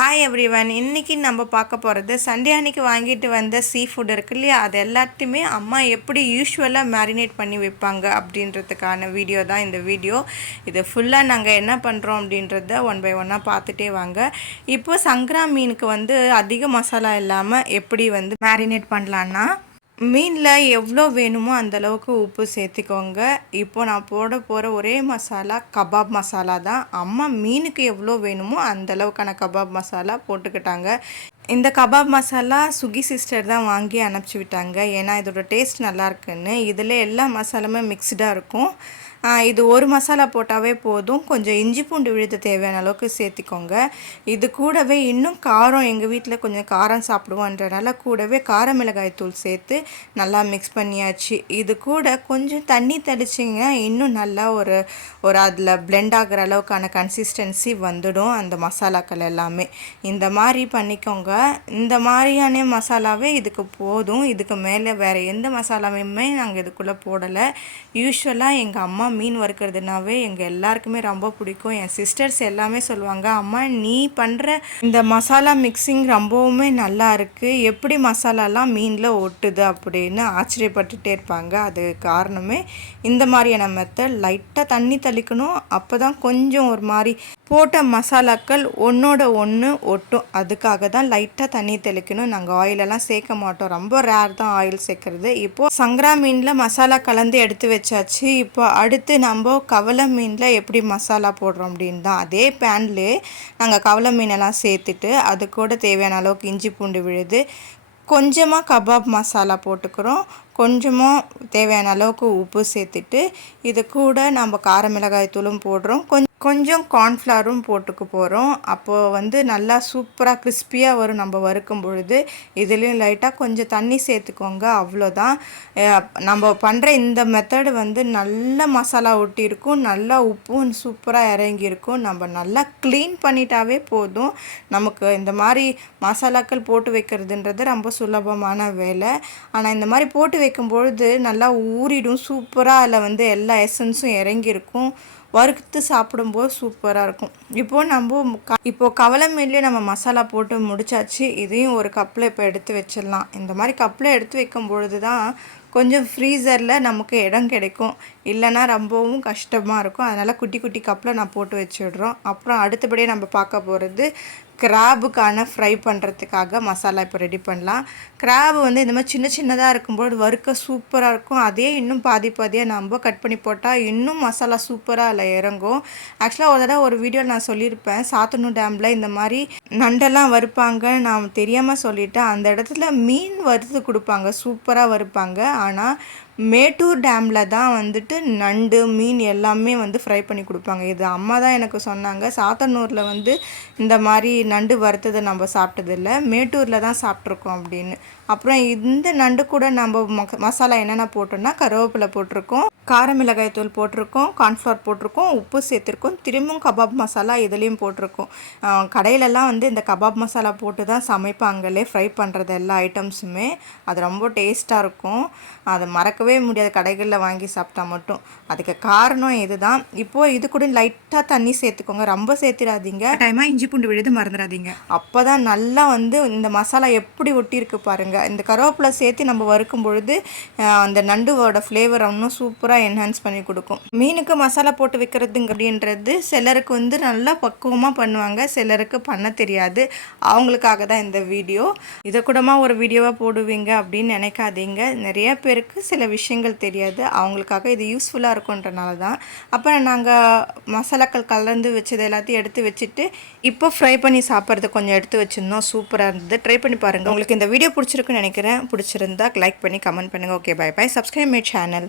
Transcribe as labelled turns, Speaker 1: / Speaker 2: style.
Speaker 1: Hi every one இன்றைக்கி நம்ம பார்க்க போகிறது சண்டே அன்னைக்கு வாங்கிட்டு வந்த சீ ஃபுட் இருக்கு இல்லையா? அது எல்லாத்தையுமே அம்மா எப்படி யூஸ்வலாக மேரினேட் பண்ணி வைப்பாங்க அப்படின்றதுக்கான வீடியோ தான் இந்த வீடியோ இது ஃபுல்லாக நாங்கள் என்ன பண்ணுறோம் அப்படின்றத ஒன் பை ஒன்னாக பார்த்துட்டே வாங்க. இப்போ சங்கரா மீனுக்கு வந்து அதிக மசாலா இல்லாமல் எப்படி வந்து மேரினேட் பண்ணலான்னா மீனில் எவ்வளோ வேணுமோ அந்தளவுக்கு உப்பு சேர்த்துக்கோங்க. இப்போ நான் போட போகிற ஒரே மசாலா கபாப் மசாலா தான். அம்மா மீனுக்கு எவ்வளோ வேணுமோ அந்த அளவுக்கான கபாப் மசாலா போட்டுக்கிட்டாங்க. இந்த கபாப் மசாலா சுகி சிஸ்டர் தான் வாங்கி அனுப்பிச்சி விட்டாங்க. ஏன்னா இதோட டேஸ்ட் நல்லாயிருக்குன்னு இதில் எல்லா மசாலுமே மிக்ஸ்டாக இருக்கும். இது ஒரு மசாலா போட்டாவே போதும். கொஞ்சம் இஞ்சி பூண்டு விழுது தேவையான அளவுக்கு சேர்த்திக்கோங்க. இது கூடவே இன்னும் காரம் எங்கள் வீட்டில் கொஞ்சம் காரம் சாப்பிடுவோன்றனால கூடவே கார மிளகாய் தூள் சேர்த்து நல்லா மிக்ஸ் பண்ணியாச்சு. இது கூட கொஞ்சம் தண்ணி தெளிச்சிங்க இன்னும் நல்லா ஒரு ஒரு அதில் பிளெண்ட் ஆகிற அளவுக்கான கன்சிஸ்டன்சி வந்துடும் அந்த மசாலாக்கள் எல்லாமே. இந்த மாதிரி பண்ணிக்கோங்க. இந்த மாதிரியான மசாலாவே இதுக்கு போதும். இதுக்கு மேலே வேறு எந்த மசாலாவையுமே நாங்கள் இதுக்குள்ளே போடலை. யூஸ்வலாக எங்கள் அம்மா மீன் வறுக்கிறதுனாவே எங்கள் எல்லாருக்குமே ரொம்ப பிடிக்கும். என் சிஸ்டர்ஸ் எல்லாமே சொல்லுவாங்க அம்மா நீ பண்ணுற இந்த மசாலா மிக்சிங் ரொம்பவுமே நல்லா இருக்குது எப்படி மசாலாலாம் மீனில் ஒட்டுது? அப்படின்னு ஆச்சரியப்பட்டுட்டே இருப்பாங்க. அது காரணமே இந்த மாதிரியான மெத்தட் லைட்டாக தண்ணி தெளிக்கணும். அப்போ தான் கொஞ்சம் ஒரு மாதிரி போட்ட மசாலாக்கள் ஒன்றோட ஒன்று ஒட்டும். அதுக்காக தான் லைட்டாக தண்ணி தெளிக்கணும். நாங்கள் ஆயிலெல்லாம் சேர்க்க மாட்டோம். ரொம்ப ரேர் தான் ஆயில் சேர்க்கறது. இப்போது சங்கரா மீனில் மசாலா கலந்து எடுத்து வச்சாச்சு. இப்போ அடுத்து நம்ம கவலை மீனில் எப்படி மசாலா போடுறோம் அப்படின்னு தான். அதே பேன்லேயே நாங்கள் கவலை மீனெல்லாம் சேர்த்துட்டு அது கூட தேவையான அளவுக்கு இஞ்சி பூண்டு விழுது. கொஞ்சமாக கபாப் மசாலா போட்டுக்கிறோம். கொஞ்சமாக தேவையான அளவுக்கு உப்பு சேர்த்துட்டு இது கூட நம்ம கார மிளகாய் தூளும் போடுறோம். கொஞ்சம் கொஞ்சம் கார்ன்ஃப்ளவரும் போட்டுக்க போகிறோம் அப்போது வந்து நல்லா சூப்பராக கிறிஸ்பியாக வரும். நம்ம வறுக்கும் பொழுது இதுலேயும் லைட்டாக கொஞ்சம் தண்ணி சேர்த்துக்கோங்க. அவ்வளோதான். நம்ம பண்ணுற இந்த மெத்தடு வந்து நல்ல மசாலா ஒட்டி இருக்கும் நல்லா உப்பும் சூப்பராக இறங்கியிருக்கும். நம்ம நல்லா க்ளீன் பண்ணிட்டாவே போதும். நமக்கு இந்த மாதிரி மசாலாக்கள் போட்டு வைக்கிறதுன்றது ரொம்ப சுலபமான வேலை. ஆனால் இந்த மாதிரி போட்டு வைக்கும் பொழுது நல்லா ஊறிடும். சூப்பராக அதில் வந்து எல்லா எசன்ஸும் இறங்கியிருக்கும். வறுத்து சாப்பிடும்போது சூப்பராக இருக்கும். இப்போது நம்ம இப்போ கவலை நம்ம மசாலா போட்டு முடிச்சாச்சு இதையும் ஒரு கப்பில் இப்போ எடுத்து வச்சிடலாம். இந்த மாதிரி கப்பில் எடுத்து வைக்கும் பொழுது தான் கொஞ்சம் ஃப்ரீசரில் நமக்கு இடம் கிடைக்கும். இல்லைன்னா ரொம்பவும் கஷ்டமாக இருக்கும். அதனால் குட்டி குட்டி கப்பில் நான் போட்டு வச்சிடுறோம். அப்புறம் அடுத்தபடியாக நம்ம பார்க்க போகிறது கிராபுக்கான ஃப்ரை பண்ணுறதுக்காக மசாலா இப்போ ரெடி பண்ணலாம். கிராப் வந்து இந்த மாதிரி சின்ன சின்னதாக இருக்கும்போது வறுக்க சூப்பராக இருக்கும். அதே இன்னும் பாதி பாதியாக நம்ம கட் பண்ணி போட்டால் இன்னும் மசாலா சூப்பராக அதில் இறங்கும். ஆக்சுவலாக ஒரு தடவை ஒரு வீடியோ நான் சொல்லியிருப்பேன். சாத்தனூர் டேமில் இந்த மாதிரி நண்டெல்லாம் வறுப்பாங்க நான் தெரியாமல் சொல்லிட்டேன். அந்த இடத்துல மீன் வறுத்து கொடுப்பாங்க. சூப்பராக வறுப்பாங்க. ஆனால் மேட்டூர் டேமில் தான் வந்துட்டு நண்டு மீன் எல்லாமே வந்து ஃப்ரை பண்ணி கொடுப்பாங்க. இது அம்மா தான் எனக்கு சொன்னாங்க. சாத்தனூரில் வந்து இந்த மாதிரி நண்டு வறுத்ததை நம்ம சாப்பிட்டதில்ல. மேட்டூரில் தான் சாப்பிட்ருக்கோம் அப்படின்னு. அப்புறம் இந்த நண்டு கூட நம்ம மசாலா என்னென்ன போட்டோம்னா கருவேப்பிலை போட்டிருக்கோம் கார மிளகாய் தூள் போட்டிருக்கோம் கார்ன்ஃப்ளவர் போட்டிருக்கோம் உப்பு சேர்த்துருக்கோம் திரும்பவும் கபாப் மசாலா இதுலேயும் போட்டிருக்கோம். கடையிலலாம் வந்து இந்த கபாப் மசாலா போட்டு தான் சமைப்பாங்களே ஃப்ரை பண்ணுறது எல்லா ஐட்டம்ஸுமே அது ரொம்ப டேஸ்ட்டாக இருக்கும். அதை மறக்கவே முடியாது. கடைகளில் வாங்கி சாப்பிட்டா மட்டும். அதுக்கு காரணம் இதுதான் இப்போது இது கூட லைட்டாக தண்ணி சேர்த்துக்கோங்க. ரொம்ப சேர்த்திடாதீங்க.
Speaker 2: டைமாக இஞ்சி பூண்டு விழுது மறந்துடாதீங்க.
Speaker 1: அப்போ தான் நல்லா வந்து இந்த மசாலா எப்படி ஒட்டியிருக்கு பாருங்கள் இந்த கருவேப்பிலை சேர்த்து நம்ம வறுக்கும் பொழுது அந்த நண்டுவோட ஃப்ளேவர் இன்னும் சூப்பராக என்ஹான்ஸ் பண்ணி கொடுக்கும். மீனுக்கு மசாலா போட்டு வைக்கிறதுங்க அப்படின்றது சிலருக்கு வந்து நல்லா பக்குவமாக பண்ணுவாங்க. சிலருக்கு பண்ண தெரியாது. அவங்களுக்காக தான் இந்த வீடியோ. இதை கூடமா ஒரு வீடியோவாக போடுவீங்க அப்படின்னு நினைக்காதீங்க. நிறைய பேருக்கு சில விஷயங்கள் தெரியாது. அவங்களுக்காக இது யூஸ்ஃபுல்லாக இருக்குன்றனால தான். அப்புறம் நாங்கள் மசாலாக்கள் கலந்து வச்சது எல்லாத்தையும் எடுத்து வச்சுட்டு இப்போ ஃப்ரை பண்ணி சாப்பிட்றது கொஞ்சம் எடுத்து வச்சுருந்தோம். சூப்பராக இருந்தது. ட்ரை பண்ணி பாருங்கள் உங்களுக்கு இந்த வீடியோ பிடிச்சிருக்குன்னு நினைக்கிறேன். பிடிச்சிருந்தா லைக் பண்ணி கமெண்ட் பண்ணுங்கள் okay bye bye subscribe my channel